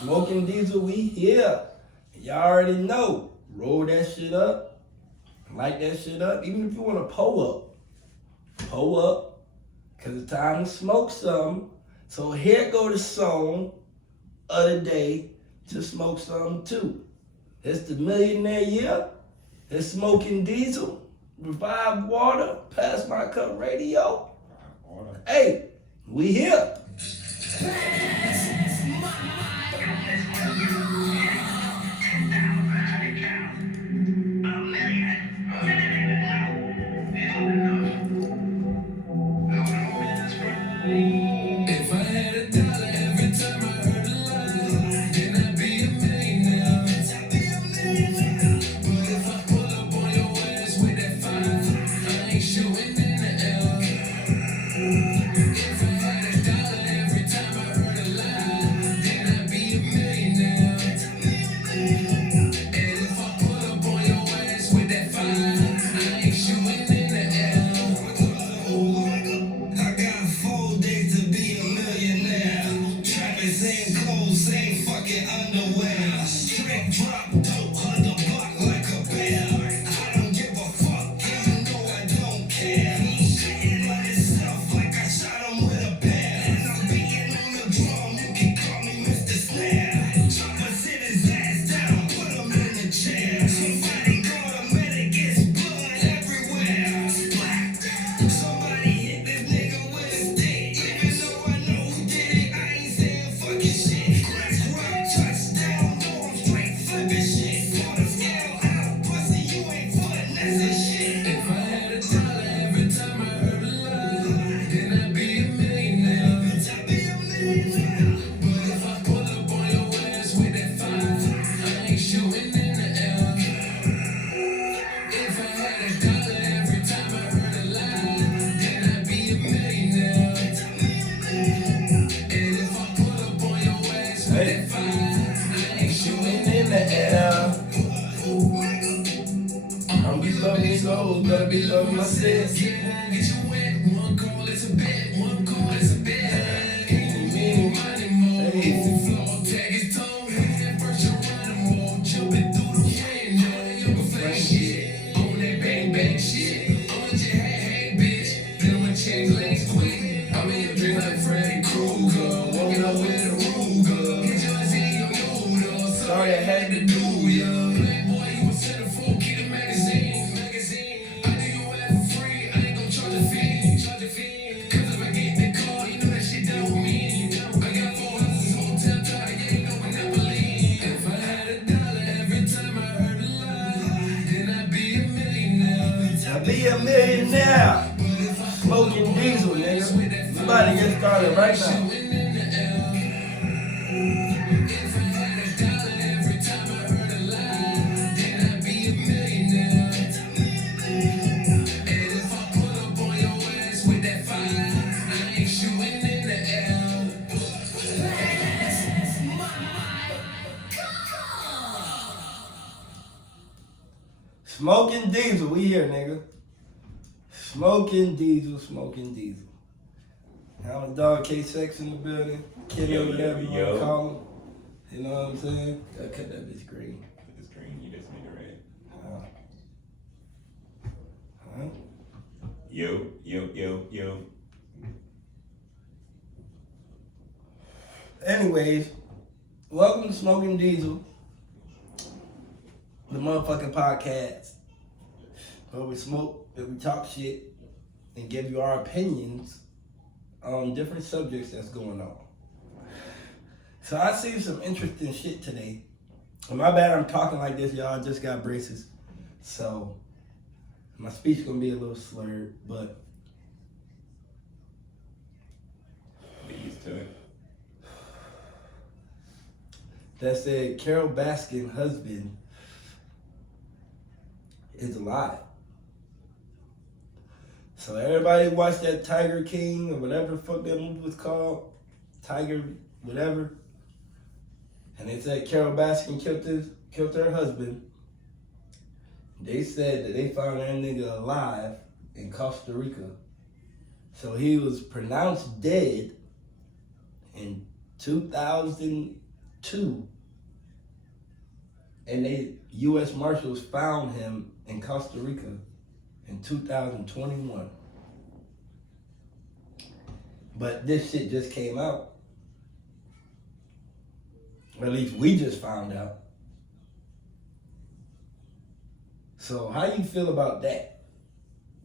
Smoking Diesel, we here. Y'all already know. Roll that shit up. Light that shit up. Even if you want to pull up. Because it's time to smoke some. So here go the song of the day to smoke some too. It's the Millionaire Year. It's Smoking Diesel. Revive Water. Pass My Cup Radio. Hey, we here. If I had a dollar every time I heard a lie, then I'd be a millionaire. But if I pull up on your ass with that five, I ain't shooting in the air. If I had a dollar every time I heard a lie, then I'd be a millionaire. And if I pull up on your ass with that five, I ain't shooting in the air. I got 4 days to be a millionaire. Trapping same clothes, same fucking underwear. Straight drop dope, $100 like a bear. I don't give a fuck, and you know I don't care. Shitting on himself like I shot him with a bear. And I'm beating on the drum, you can call me Mr. Snare. Chopper sit his ass down, put him in the chair. Somebody call the medic, it's blood everywhere. Splat. Somebody hit this nigga with a stick. Even though I know who did it, I ain't saying fucking shit. Crack rock, touchdown, no, I'm straight flipping shit. For the scale out, pussy, you ain't finessing shit. If I had a dollar every time I heard a lie, then I'd be a millionaire. Bitch, I'd be a millionaire. But if I pull up on your ass with that five, I ain't shooting in the air. If I had a dollar every time I heard a lie, then I'd be a millionaire. And if I pull up on your ass with that five, I ain't shooting In the air. I'm be loving these hoes, better be loving my sis. Get one, get you wet. One call is a bet. One call is a bet. Money more. If the floor tag is told, that first you run them more. Jumping through the window. You can flex shit. On that bang bang shit. On your hey bitch. Feel my chains legs quick. I'm in your drink like Freddy Krueger. Walking up with a Ruger. Get your ass in your noodle. Sorry I had to do ya. Playboy, you a centerfold. Keep the magazine. I do you all that for free. I ain't gon' charge a fee. Cause if I get the call, you know that shit down with me. I got 4 houses, hotel, tie, you ain't going never leave. If I had a dollar every time I heard a lie, then I'd be a millionaire. I'll be a millionaire. But if I Smoking Diesel, nigga. We about to get started right now. shooting in the air. If I had a dollar every time I heard a lie, then I'd be a millionaire. And if I pull up on your ass with that five, I ain't shooting in the air. Smoking Diesel, we here, nigga. Smoking Diesel, Smoking Diesel. I'm a dog K-Sex in the building. Kid Yo, or whatever you want yo. to call him. You know what I'm saying? Gotta cut that bitch green. It's green, you just need it red. Huh? Yo. Anyways, welcome to Smoking Diesel, the motherfucking podcast where we smoke, where we talk shit, and give you our opinions on different subjects that's going on. So I see some interesting shit today. And my bad I'm talking like this, y'all. I just got braces. So my speech gonna be a little slurred, but Get used to it. that said Carol Baskin husband is alive. So everybody watched that Tiger King or whatever the fuck that movie was called. Tiger whatever. And they said Carol Baskin killed her husband. They said that they found that nigga alive in Costa Rica. So he was pronounced dead in 2000 2. And U.S. Marshals found him in Costa Rica in 2021. But this shit just came out. Or at least we just found out. So how you feel about that?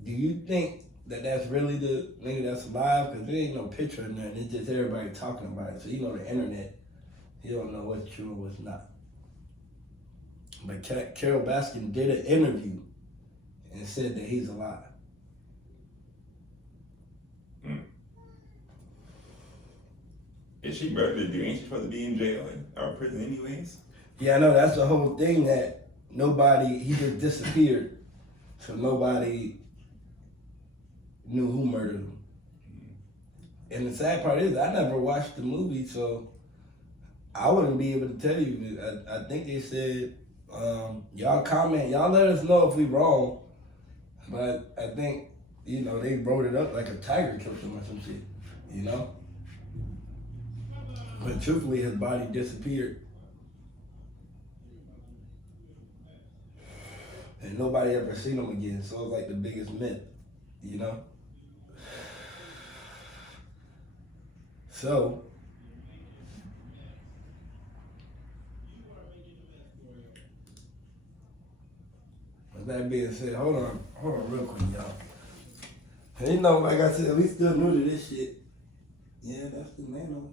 Do you think that that's really the nigga that's alive? Because there ain't no picture or nothing. It's just everybody talking about it. So you know the internet, you don't know what's true and what's not. But Carol Baskin did an interview and said that he's alive. Is she murdered? Ain't she supposed to be in jail or prison anyways? Yeah, I know. That's the whole thing, that he just disappeared. So nobody knew who murdered him. And the sad part is, I never watched the movie, so I wouldn't be able to tell you. I think they said, y'all comment, y'all let us know if we wrong. But I think, they wrote it up like a tiger killed him or some shit, But truthfully, his body disappeared. And nobody ever seen him again, so it's like the biggest myth, So, with that being said, hold on real quick, y'all. And like I said, we still new to this shit. Yeah, that's the name of it.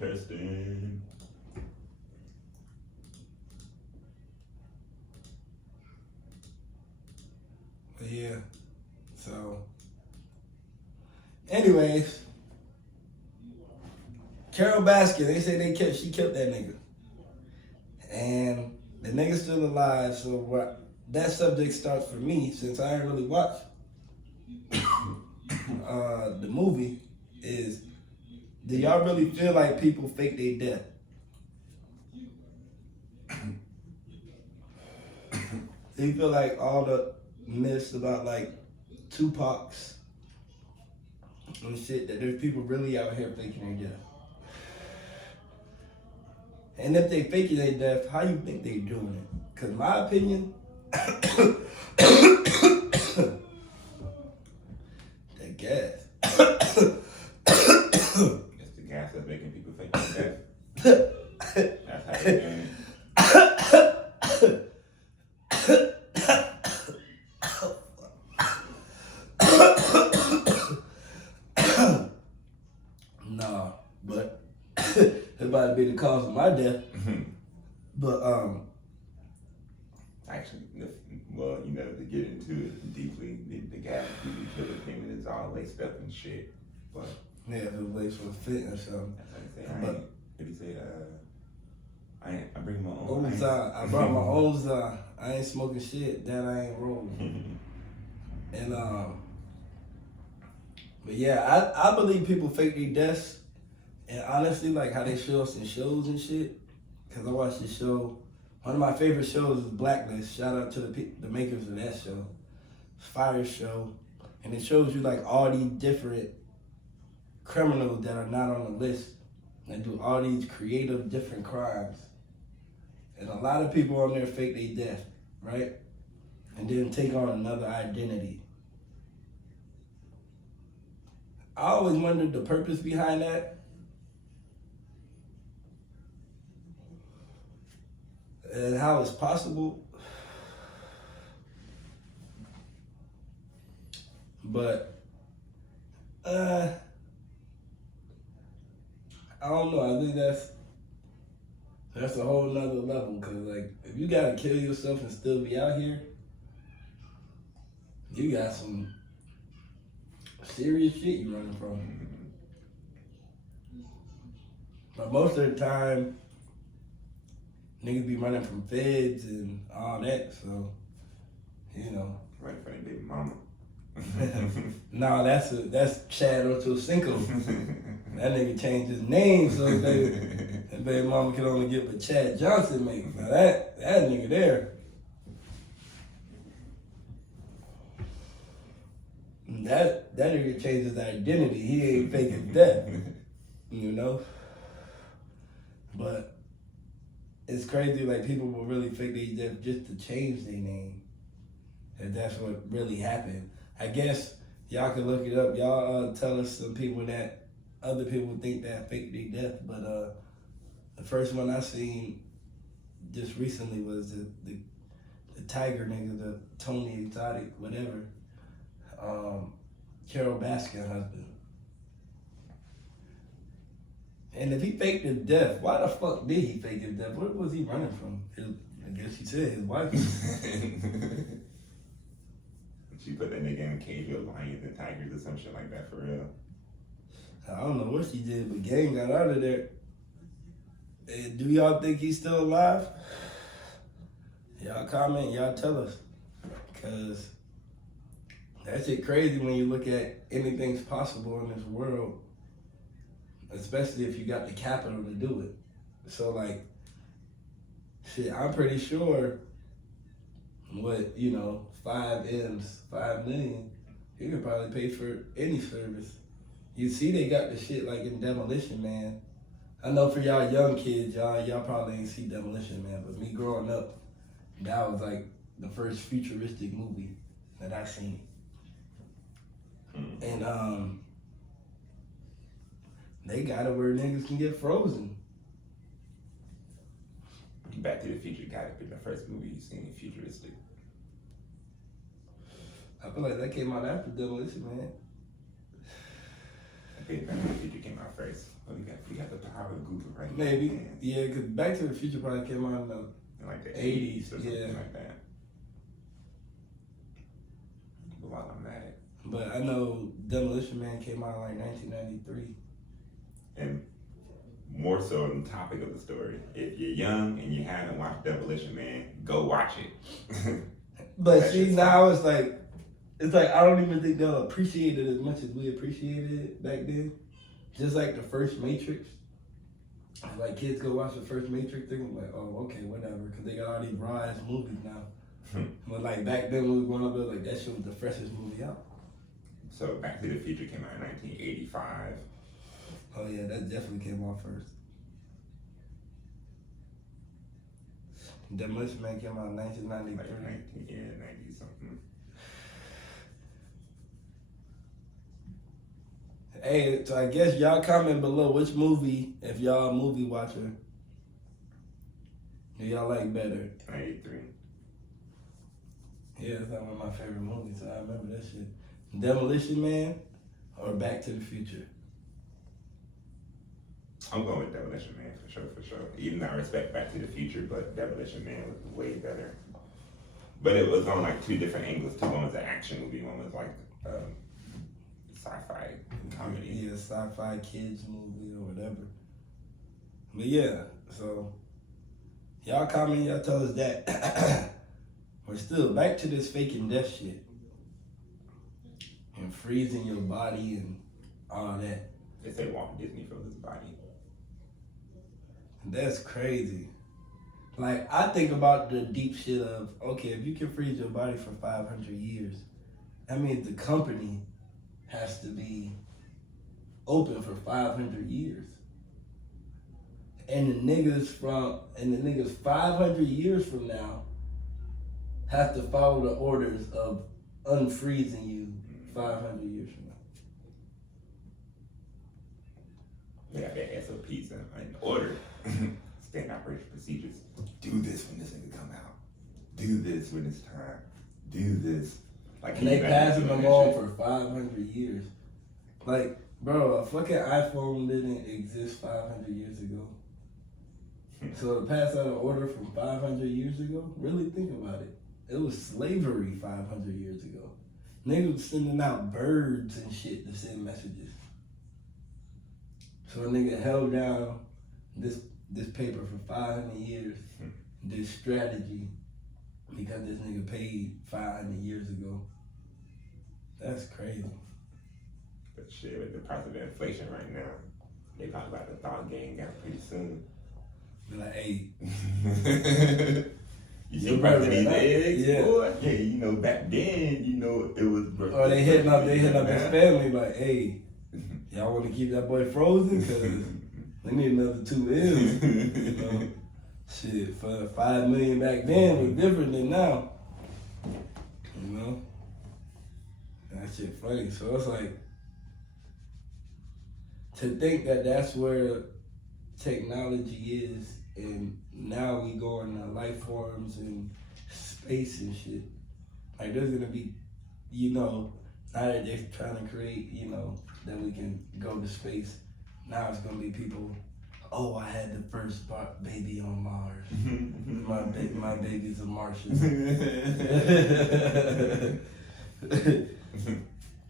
Testing. But yeah, so anyways, Carol Baskin, they say she killed that nigga. And the nigga's still alive, so what that subject starts for me, since I ain't really watched the movie, is, do y'all really feel like people fake their death? Do you feel like all the myths about like Tupac's and shit, that there's people really out here faking their death? And if they faking their death, how you think they doing it? Cause my opinion, that gas. It's the gas that's making people fake their death. That's how they're doing it. Nah, but it's about to be the cause of my death. But actually, well, to get into it deeply, the gas really killer thing is all laced up and shit. But yeah, if it was for fit or something. I bring my own. I brought my own. I ain't smoking shit. That I ain't rolling. And but yeah, I believe people fake their deaths. And honestly, like how they show us in shows and shit. Cause I watched this show. One of my favorite shows is Blacklist. Shout out to the makers of that show. Fire show. And it shows you like all these different criminals that are not on the list. That do all these creative different crimes. And a lot of people on there fake their death, right? And then take on another identity. I always wondered the purpose behind that. And how it's possible. But I don't know. I think that's a whole nother level. Cause like, if you gotta kill yourself and still be out here, you got some serious shit you running from. But most of the time, niggas be running from feds and all that, so, Right for the baby mama. Nah, that's Chad Ochocinco. That nigga changed his name so that baby mama could only get what Chad Johnson make. Now that nigga there. that nigga changed his identity. He ain't faking death, you know. But it's crazy. Like people will really fake their death just to change their name, and that's what really happened. I guess y'all can look it up. Y'all tell us some people that other people think that fake their death, but the first one I seen just recently was the Tiger nigga, the Tony Exotic, whatever. Carol Baskin husband. And if he faked his death, why the fuck did he fake his death? What was he running from? I guess he said his wife. She put that nigga in a cage with lions and tigers or some shit like that for real. I don't know what she did, but Gang got out of there. And do y'all think he's still alive? Y'all comment, y'all tell us. Cause that shit crazy when you look at anything's possible in this world. Especially if you got the capital to do it. So like, shit, I'm pretty sure what, 5 M's, 5 million, you could probably pay for any service. You see they got the shit like in Demolition Man. I know for y'all young kids, y'all probably ain't see Demolition Man, but me growing up, that was like the first futuristic movie that I seen. And they got it where niggas can get frozen. Back to the Future got to be the first movie you seen futuristic. I feel like that came out after Demolition Man. I think Back to the Future came out first. Oh, we got the power of Google right now. Maybe. Yeah, because Back to the Future probably came out in like the 80s, or something yeah. like that. But while I'm at it. But I know Demolition Man came out in like 1993. And more so on the topic of the story. If you're young and you haven't watched Demolition Man, go watch it. But see, now it's like I don't even think they'll appreciate it as much as we appreciated it back then. Just like the first Matrix. Like kids go watch the first Matrix, they're like, oh, okay, whatever, because they got all these raw ass movies now. But like back then when we were growing up, it was like that shit was the freshest movie out. So Back to the Future came out in 1985. Oh yeah, that definitely came out first. Demolition Man came out in 1993. Like 90 something. Hey, so I guess y'all comment below which movie, if y'all a movie watcher, do y'all like better? 93. Yeah, it's like one of my favorite movies, so I remember that shit. Demolition Man or Back to the Future? I'm going with Demolition Man for sure. Even though I respect Back to the Future, but Demolition Man was way better. But it was on like two different angles too. One was an action movie, one was like sci-fi comedy. Yeah, sci-fi kids movie or whatever. But yeah, so y'all comment, y'all tell us that. But still, back to this faking death shit. And freezing your body and all that. They say Walt Disney froze his body. That's crazy. Like, I think about the deep shit of, okay, if you can freeze your body for 500 years, that means the company has to be open for 500 years. And the niggas 500 years from now have to follow the orders of unfreezing you 500 years from now. They got their SOPs in order. Standard operation procedures. Do this when this nigga come out. Do this when it's time. Do this. Like, and they passing them on for 500 years. Like, bro, a fucking iPhone didn't exist 500 years ago. So to pass out an order from 500 years ago, really think about it. It was slavery 500 years ago. Niggas was sending out birds and shit to send messages. So a nigga held down this paper for 500 years, this strategy, because this nigga paid 500 years ago. That's crazy. But shit, with the price of inflation right now, they probably about to thaw gang out pretty soon. Be like, hey, You see Your price of brother these right now? eggs, Yeah. boy? Yeah, you know, back then, you know, it was. Or they hitting up his man. family like, hey, y'all want to keep that boy frozen? Because we need another 2 M's. You know? Shit, for $5 million back then was different than now. You know? That shit funny. So it's like, to think that that's where technology is, and now we go into life forms and space and shit. Like there's gonna be, you know, now that they're trying to create, you know, that we can go to space. Now it's gonna be people. Oh, I had the first baby on Mars. My baby's a Martian.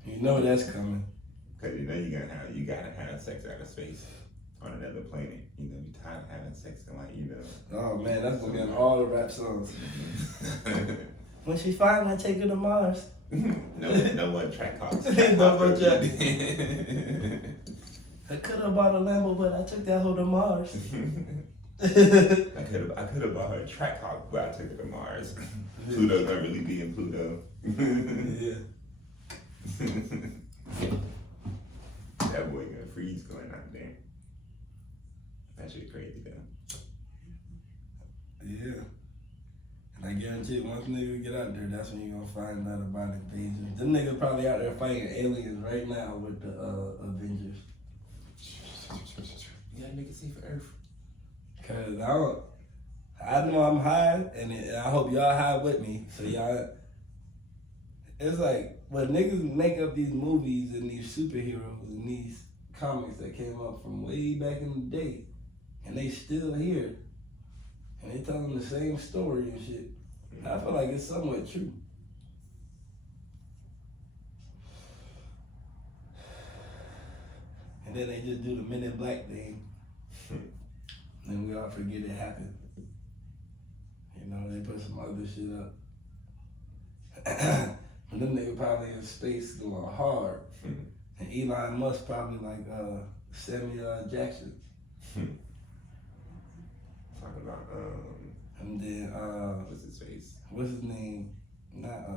You know that's coming. Cause you know you gotta have sex out of space on another planet. You know, you tired of having sex and like, you know. Oh man, that's gonna be on all the rap songs. When she finally take her to Mars. no one track calls. No more track. I could have bought a Lambo, but I took that hoe to Mars. I could have bought her a track hawk, but I took her to Mars. Pluto's not really being Pluto. Yeah. That boy gonna freeze going out there. That shit crazy though. Yeah. And I guarantee you, once niggas get out there, that's when you gonna find out about invasion. Them niggas probably out there fighting aliens right now with the Avengers. You got niggas see for Earth. Cause I know I'm high, and I hope y'all high with me. So y'all, it's like when niggas make up these movies and these superheroes and these comics that came up from way back in the day, and they still here, and they telling the same story and shit. I feel like it's somewhat true. And then they just do the Men in Black thing. Then we all forget it happened. You know, they put some other shit up. And them niggas probably in space going hard. And Elon Musk probably like Samuel Jackson. Talking about And then what's his face? what's his name? Not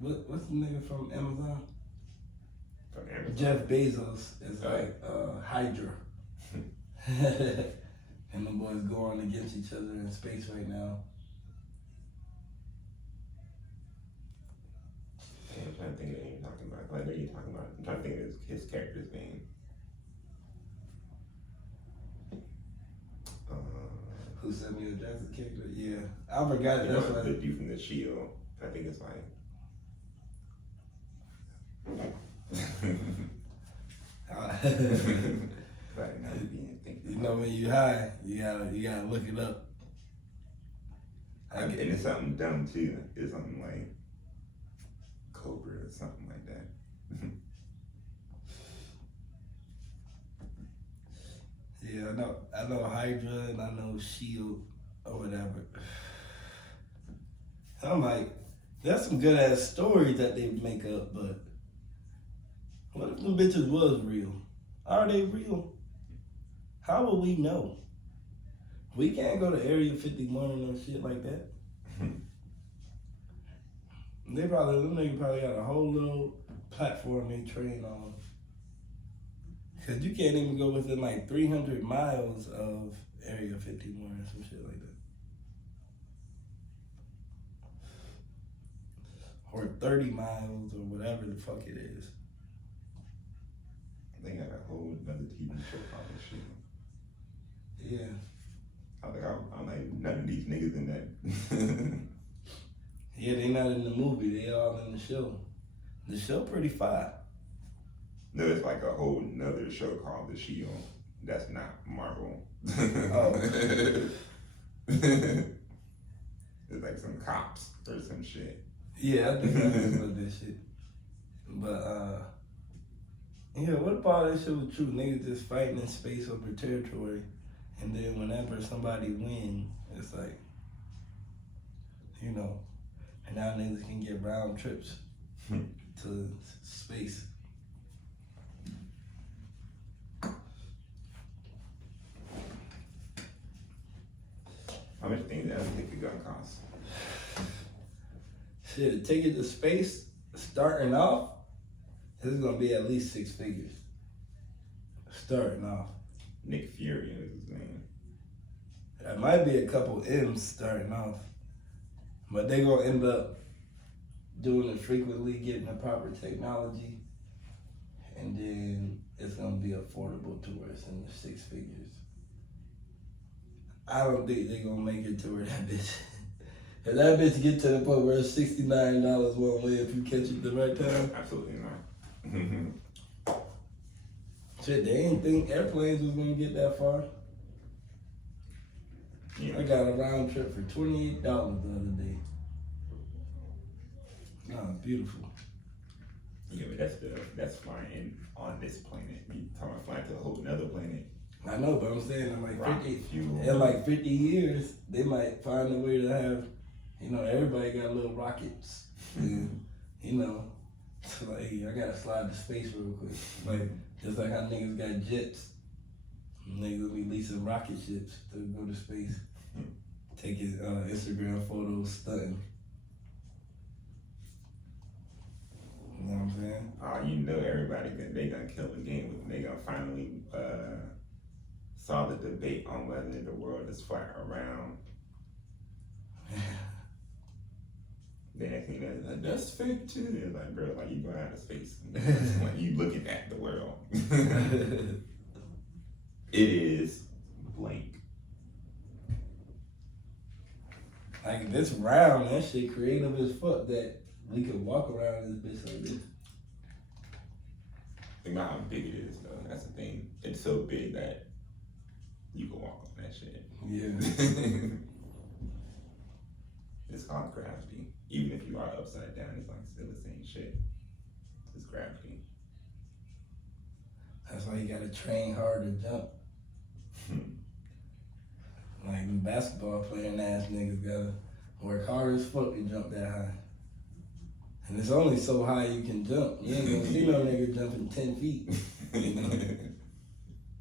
what's the nigga from Amazon? From Amazon. Jeff Bezos is like Hydra. And them boys going against each other in space right now. I'm trying to think of what you're talking about. Like, what are you talking about? I'm trying to think of his character's name. Who Samuel Jackson character? Yeah, I forgot. You That's know, what. the dude from the Shield. I think it's like. Like, now you being thinking. You know when you high, you gotta look it up. And it's something dumb too. It's something like Cobra or something like that. Yeah, I know Hydra and I know Shield or whatever. I'm like, that's some good ass stories that they make up, but what if them bitches was real? Are they real? How will we know? We can't go to Area 51 or no shit like that. Them niggas probably got a whole little platform they train on. Cause you can't even go within like 300 miles of Area 51 or some shit like that. Or 30 miles or whatever the fuck it is. They got a whole another TV show called this shit. Yeah. I'm like, none of these niggas in that. Yeah, they not in the movie, they all in the show. The show pretty fire. No, it's like a whole nother show called The Shield. That's not Marvel. Oh. It's like some cops or some shit. Yeah, I think I just know this shit. But yeah, what if all that shit was true? Niggas just fighting in space over territory, and then whenever somebody wins, it's like, you know, and now niggas can get round trips to space. How much things that think a gun cost? Shit, a ticket to space starting off, this is gonna be at least 6 figures. Starting off. Nick Fury is his name. That might be a couple M's starting off. But they gonna end up doing it frequently, getting the proper technology, and then it's gonna be affordable to where it's in the 6 figures. I don't think they're gonna make it to where that bitch. If that bitch get to the point where it's $69 one way if you catch it the right time. Absolutely not. Shit, they didn't think airplanes was gonna get that far. Yeah. I got a round trip for $28 the other day. Oh, beautiful. Yeah, but that's flying on this planet. You talking about flying to a whole nother planet? I know, but I'm saying in like Rocket fuel. in like 50 years, they might find a way to have, everybody got little rockets. And, so like, hey, I gotta slide to space real quick. Like, just like how niggas got jets. Niggas will be leasing rocket ships to go to space. Taking Instagram photos, stunting. You know what I'm saying? Everybody that they gonna kill the game with. They gonna finally solve the debate on whether the world is flat or round. Then I think that's fake too. It's like, bro, like you go out of space, like you looking at the world. It is blank. Like this round, that shit creative as fuck that we could walk around this bitch like this. Think about how big it is though. That's the thing. It's so big that you can walk on that shit. Yeah. It's called gravity. Even if you are upside down, it's like still the same shit. It's gravity. That's why you gotta train hard to jump. Like the basketball playing ass niggas gotta work hard as fuck to jump that high. And it's only so high you can jump. You ain't gonna see no nigga jumping 10 feet.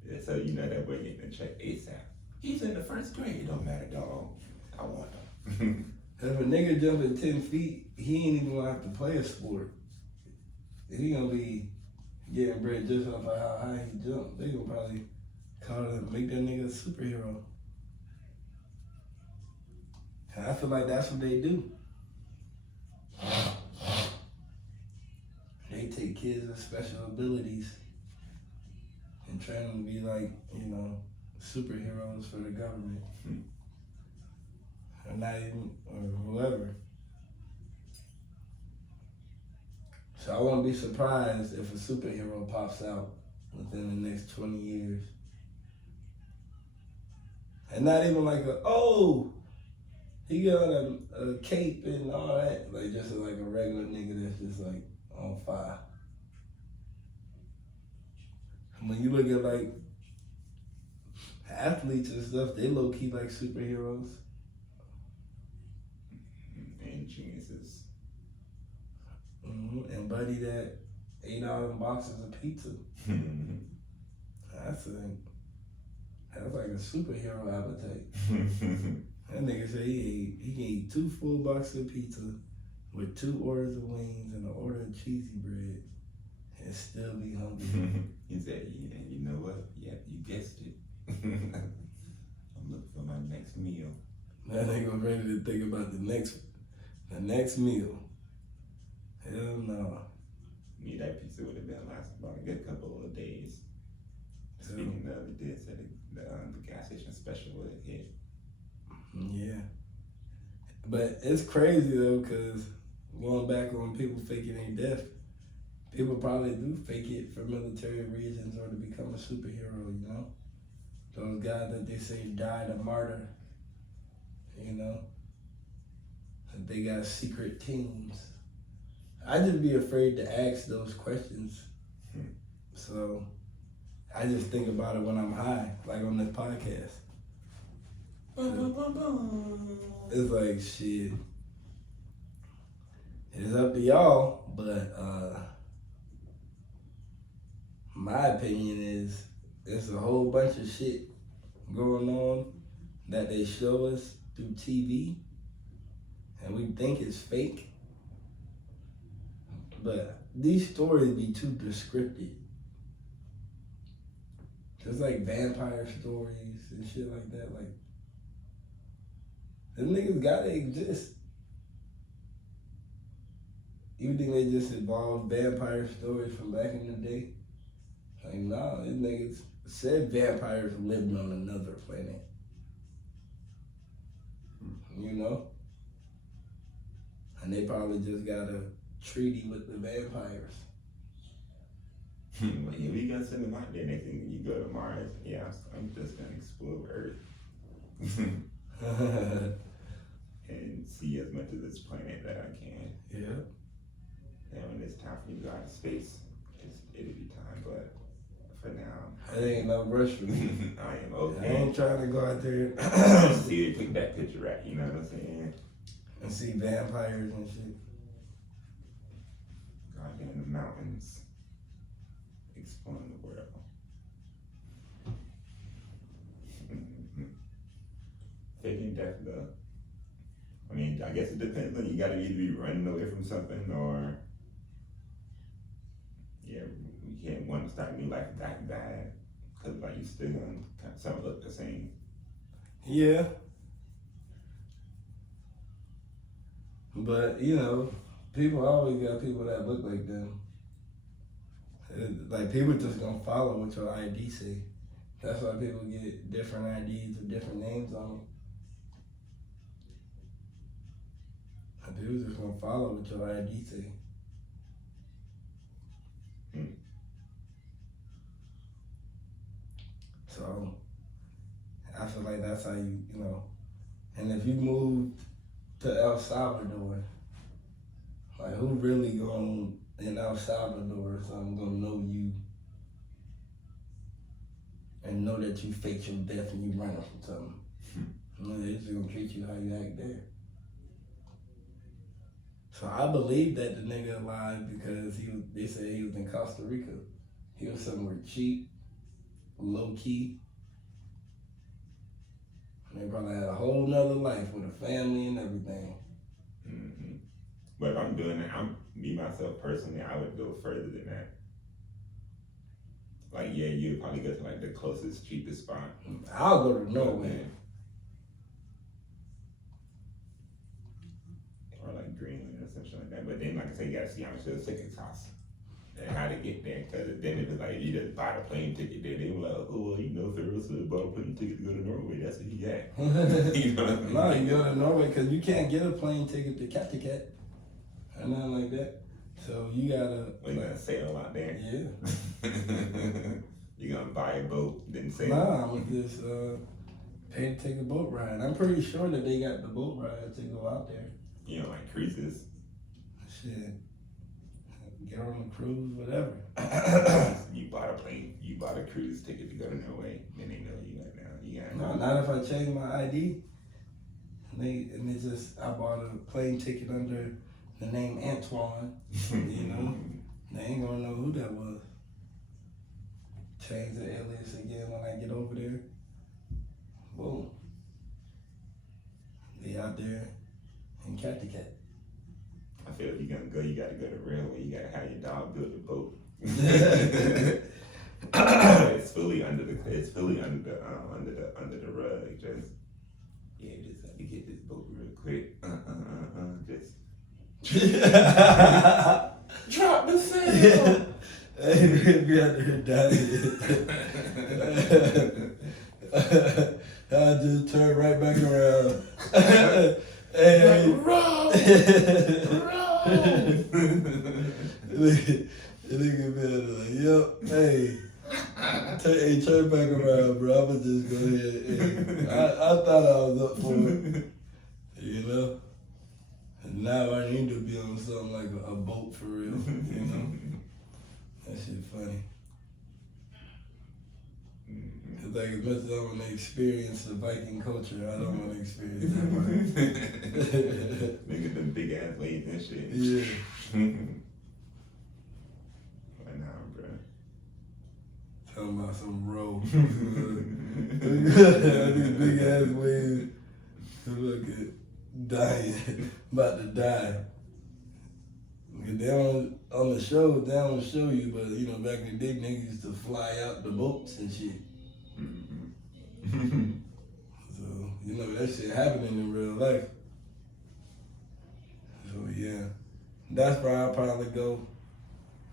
Yeah, so that boy getting a check ASAP. He's in the first grade. It don't matter, dog. I want him. If a nigga jumping 10 feet, he ain't even gonna have to play a sport. He gonna be getting bread just off of how high he jumped. They gonna probably make that nigga a superhero. And I feel like that's what they do. They take kids with special abilities and train them to be like, superheroes for the government. Or not even, or whoever. So I won't be surprised if a superhero pops out within the next 20 years. And not even like he got a cape and all that. Like just like a regular nigga that's just like on fire. When you look at like athletes and stuff, they low key like superheroes. And geniuses. Mm-hmm. And Buddy that ate all them boxes of pizza. That's like a superhero appetite. That nigga said he can eat 2 full boxes of pizza with 2 orders of wings and an order of cheesy bread and still be hungry. He said, yeah, you know what? Yep, you guessed it. I'm looking for my next meal. That nigga ready to think about the next meal. Hell no. Me, that pizza would have been lasting about a good couple of days. Speaking of, it did say the gas station special would have hit. Yeah. But it's crazy though, because going back on people faking their death, people probably do fake it for military reasons or to become a superhero, Those guys that they say died a martyr, that they got secret teams. I just be afraid to ask those questions. So I just think about it when I'm high, like on this podcast. It's like, shit. It's up to y'all, but my opinion is there's a whole bunch of shit going on that they show us through TV, and we think it's fake, But these stories be too descriptive. Just like vampire stories and shit like that. Like, them niggas gotta exist. You think they just evolved vampire stories from back in the day? Like, nah, these niggas said vampires lived on another planet. You know? And they probably just got a treaty with the vampires. Well, yeah, we gonna send them out there. Next thing you go to Mars, yeah, I'm just gonna explore Earth and see as much of this planet that I can. Yeah. And when it's time for me to go out of space, it'll be time. But for now, It ain't no rush for me. I am I okay. ain't trying to go out there See where you pick that picture at, you know what I'm saying? and see vampires and shit. Out there in the mountains, exploring the world. Faking death, though. I mean, I guess it depends on you gotta either be running away from something or, yeah, you can't want to start a new life that bad. Cause like you still gonna some look the same. Yeah. But, you know, people always got people that look like them. Like, people just gonna follow what your ID say. That's why people get different IDs with different names on them. And people just gonna follow what your ID say. So, I feel like that's how you know. And if you move to El Salvador, like, who really going in El Salvador or something gonna know you and know that you faked your death and you running from something? You know, they just gonna treat you how you act there. So I believe that the nigga lied because they said he was in Costa Rica. He was somewhere cheap, low key. And they probably had a whole nother life with a family and everything. Mm-hmm. But if I'm doing it, me myself personally, I would go further than that. Like, yeah, you'd probably go to like the closest, cheapest spot. I'll go to Norway. Or like Greenland or something like that. But then, like I said, you gotta see how much the tickets cost and how to get there. Because then if it's like, if you just buy the plane ticket there, they were like, oh, well, you know, Pharaoh said bought a plane ticket to go to Norway. That's what he got. You know what I mean? No, you go to Norway because you can't get a plane ticket to Kattegat or nothing like that. So you gotta. Well, you gotta sail out there. Yeah. You gonna buy a boat, then sail? Nah, I'm gonna just pay to take a boat ride. I'm pretty sure that they got the boat ride to go out there. You know, like cruises. Shit. Get on a cruise, whatever. You bought a plane, you bought a cruise ticket to go to Norway, then they know you right now. You got No, not if I change my ID. I bought a plane ticket under the name Antoine. You know, they ain't gonna know who that was. Change the alias again when I get over there. Boom. Be out there in Kattegat. I feel if you're gonna go, you gotta go the railway. You gotta have your dog build a boat. It's fully under the rug. Just have to get this boat real quick. Just drop the sail. Hey, be out there dying. I just turn right back around. Hey, roll. The nigga be like, yep, hey, turn back around, bro. I'ma just go ahead. I thought I was up for it, you know? And now I need to be on something like a boat for real, you know? That shit funny. Cause like as much as I want to experience the Viking culture, I don't want to experience that part. Nigga, them big ass waves and shit. Yeah. But nah, bro. Talking about some rope. These big ass waves. Look at dying. About to die. They don't, on the show, they don't show you, but you know, back in the day, niggas used to fly out the boats and shit. Mm-hmm. So, you know, that shit happening in real life. So, yeah. That's where I'll probably go.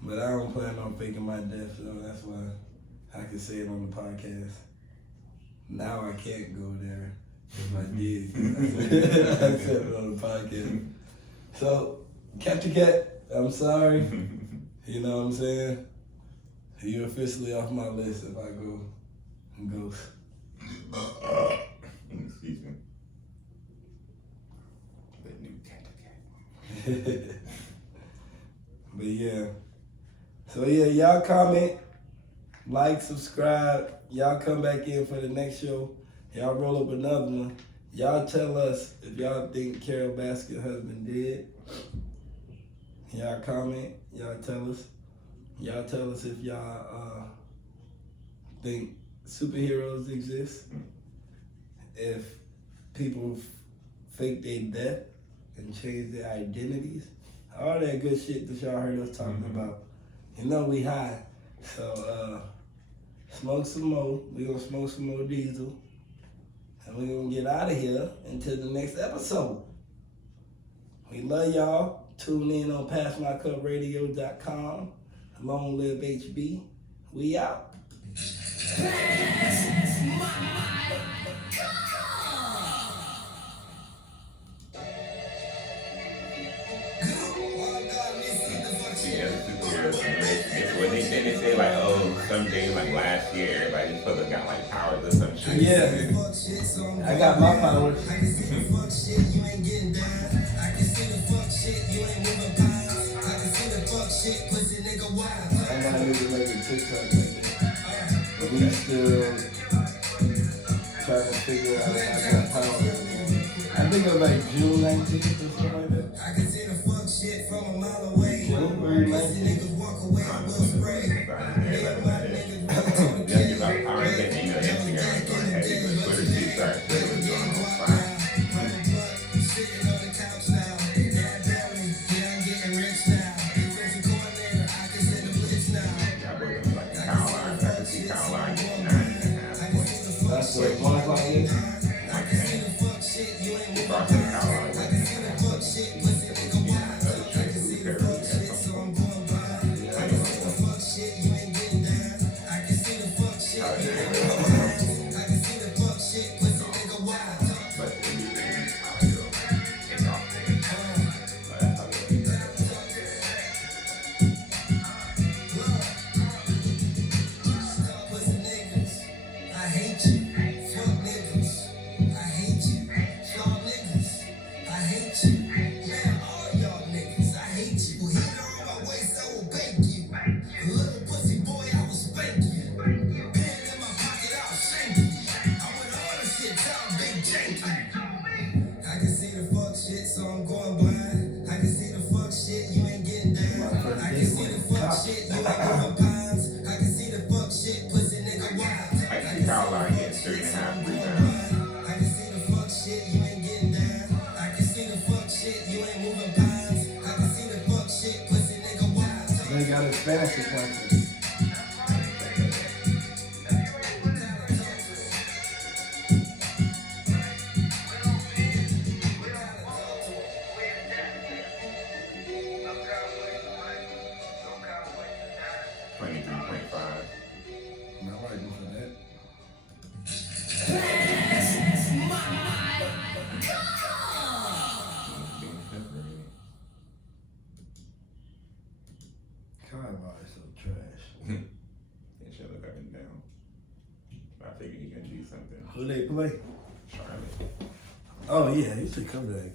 But I don't plan on faking my death, so that's why I can say it on the podcast. Now I can't go there if I did. I said it on the podcast. So, Captain Cat, I'm sorry. You know what I'm saying? You're officially off my list if I go and ghost. Excuse me. The new Captain Cat. But yeah. So yeah, y'all comment, like, subscribe. Y'all come back in for the next show. Y'all roll up another one. Y'all tell us if y'all think Carol Baskin husband dead. Y'all comment. Y'all tell us. Y'all tell us if y'all think superheroes exist. If people fake their death and change their identities. All that good shit that y'all heard us talking about. You know we high. So smoke some more. We gonna smoke some more diesel. And we gonna get out of here until the next episode. We love y'all. Tune in on PassMyCupRadio.com. Long live HB. We out. When they say like, oh, someday like last year, everybody supposed to got like powers or some shit. Yeah, I got my powers. I can see the fuck shit, you ain't getting down. I can see the fuck shit, you ain't moving pounds. I can see the fuck shit, pussy nigga wild. I got to make a TikTok like that. But we still trying to figure out how I got powers. I think it was like June 19th or something like that. I can see the fuck shit from a mile away. June Pussy 19th. niggas walk away, I will spray. Me and my niggas walk on the Yeah, you got powers that you know Instagram is going heavy, but Twitter shit starts Twitter was going on fire. Sitting on the couch now. Dad belly, yeah, I'm getting rich now. Defensive coordinator, I can send the blitz now. Y'all boys look like Caroline. I can see Caroline getting 9.5 points. That's what 1 o'clock is. I can see the fuck shit, you ain't moving Boston, pounds. Caroline. I can see the fuck shit, pussy nigga wild. I can see the fuck shit, so I'm going blind. I can see the fuck shit, you ain't getting down. I can see the fuck shit, you ain't moving pounds. I can see the fuck shit, pussy nigga wild. But it be how you know, it's off there. But that's how you know. Pussy niggas, I hate you. Fuck niggas, I hate you. Y'all niggas, I hate you. Man, all y'all niggas, I hate you. Heat on my waist, I will bake you. Little pussy boy, I will spank you. Pen in my pocket, I'll shank you. I'm with all the shit, y'all big janky. I can see the fuck shit, so I'm going blind. I can see the fuck shit, you ain't getting down. I can see the fuck shit, you ain't moving pounds. I can see the fuck shit, pussy nigga wild. I can see Caroline getting 3.5 rebounds. I can see the fuck shit, you ain't getting down. I can see the fuck shit, you ain't moving pounds. I can see the fuck shit, pussy nigga wild. They got a fantasy point. 23.5. Not working for that. Kyle is so trash. They should look up and down. I figured he could do something. Who they play? Charlotte. Oh yeah, he should come back.